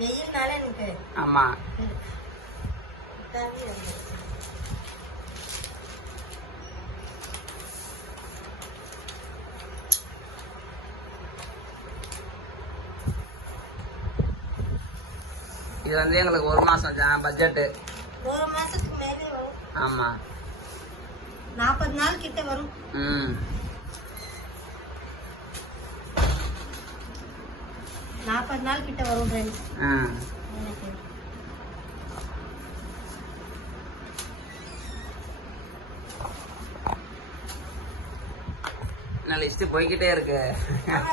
வெயில்னால எனக்கு. ஆமா. இது வந்து எங்களுக்கு 1 மாசம் பட்ஜெட். 1 மாசத்துக்கு மேலே வரும். ஆமா. 40 நாள் கிட்ட வரும். 40 நாள் கிட்ட வரும் ஃப்ரெண்ட்ஸ். என்ன லிஸ்ட் போய்கிட்டே இருக்கு.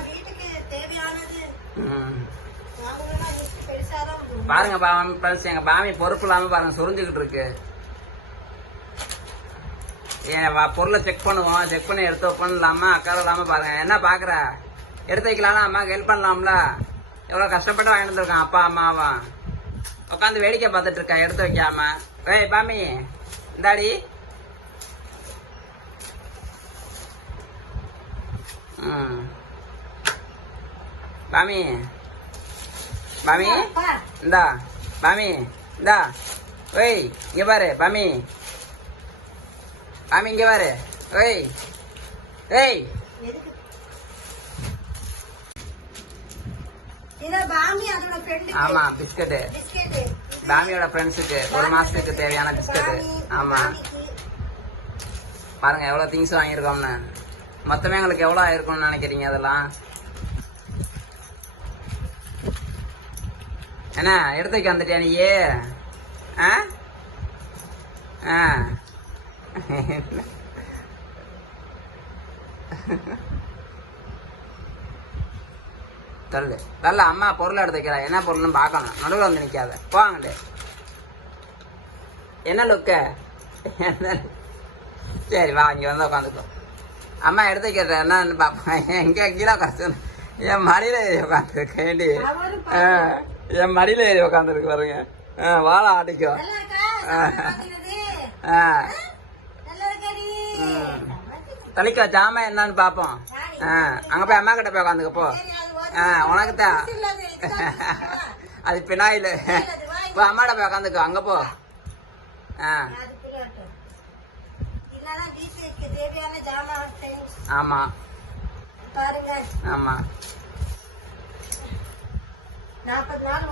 வீட்டுக்கு தேவையானது பாருங்க ஃப்ரெண்ட்ஸ், எங்க பாமி பொறுப்பு இல்லாம பாருங்க சுரிஞ்சுக்கிட்டு இருக்கு. பொருளை செக் பண்ணுவோம், செக் பண்ணி எடுத்து வைப்போம் இல்லாம அக்கறை இல்லாம பாருங்க. என்ன பாக்குற, எடுத்து வைக்கலாம், அம்மாவுக்கு ஹெல்ப் பண்ணலாம்ல. எவ்வளவு கஷ்டப்பட்டு வாங்கிட்டு வந்திருக்கான் அப்பா அம்மாவா. உட்காந்து வேடிக்கை பார்த்துட்டு இருக்கா எடுத்து வைக்காம. ஏய் பாமி இந்தாடி. பாமி பாமி இந்தா, பாமி இந்தா. ஓய் இங்க பாரு பாமி, பாமி இங்க பாரு. ஓய் ஏய் ஆமா பிஸ்கட். பாமியோட ஃப்ரெண்ட்ஸுக்கு 1 மாசத்துக்கு தேவையான பிஸ்கட். ஆமா பாருங்க எவ்வளவு திங்ஸ் வாங்கியிருக்கோம்னு. மொத்தமே எங்களுக்கு எவ்வளவு ஆயிருக்கும்னு நினைக்கிறீங்க அதெல்லாம்? என்ன எடுத்து வைக்க வந்துட்டியா நீயே? தள்ளு தள்ள. அம்மா பொருளை எடுத்து வைக்கிறா. என்ன பொருள்னு பார்க்கணும். நடுவில் வந்து நிற்காத. போவாங்கட்டு. என்ன லுக்க? சரி வா, இங்கே வந்து உட்காந்துக்கோ. அம்மா எடுத்து வைக்கிறத என்னன்னு பார்ப்பேன். எங்கே கீழே உட்காந்து என் மடியில ஏறி உட்காந்துருக்கேன்டி. என் மடியில ஏறி உட்காந்துருக்கு பாருங்க. வாழை ஆட்டிக்கோ. தலிக்கா ஜாம என்னன்னு பாப்போம். அங்க போய் அம்மா கிட்ட போய் உட்காந்துக்க போ. உனக்குத்தான் அது பினாயில். இப்போ அம்மாட்ட போய் உட்காந்துக்கோ. அங்க போ. ஆமா ஆமா. 40 நாள்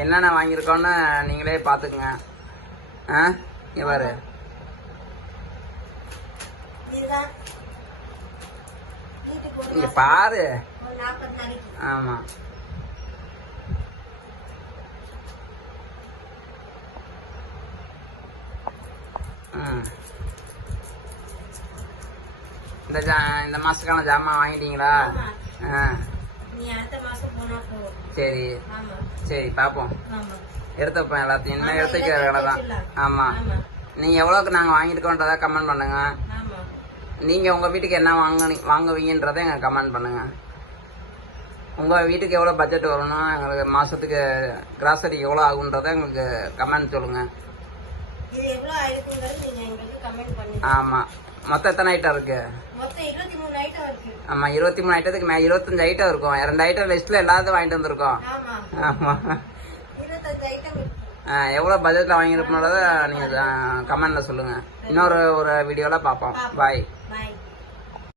என்னென்ன வாங்கியிருக்கோன்னு நீங்களே பாத்துக்குங்க. இங்க பாரு. இங்க பாரு. ஆமா இந்த மாசத்துக்கான ஜாமான் வாங்கிட்டீங்களா? சரி சரி பாப்போம். எடுத்து வைப்பேன் எல்லாத்தையும். இன்னும் எடுத்து வைக்கிற வேலை தான். ஆமா. நீங்க எவ்வளவுக்கு நாங்க வாங்கிருக்கோன்றத கமெண்ட் பண்ணுங்க. நீங்க உங்க வீட்டுக்கு என்ன வாங்குவீங்கன்றத எங்க கமெண்ட் பண்ணுங்க. உங்க வீட்டுக்கு எவ்வளவு பட்ஜெட் வரணும், எங்களுக்கு மாசத்துக்கு கிராசரி எவ்வளவு ஆகுன்றத எங்களுக்கு கமெண்ட் சொல்லுங்க. ஆமா. மொத்தம் எத்தனை ஐட்டம் இருக்கு? ஆமா 23 ஐட்டத்துக்கு 25 ஐட்டம் இருக்கும். 2 ஐட்டம் லிஸ்ட்ல எல்லாத்தையும் வாங்கிட்டு வந்திருக்கோம். ஆமா. எவ்வளவு பட்ஜெட்ல வாங்கிருப்போம்ன்றத நீங்க கமெண்ட்ல சொல்லுங்க. இன்னொரு வீடியோல பாப்போம். பாய்.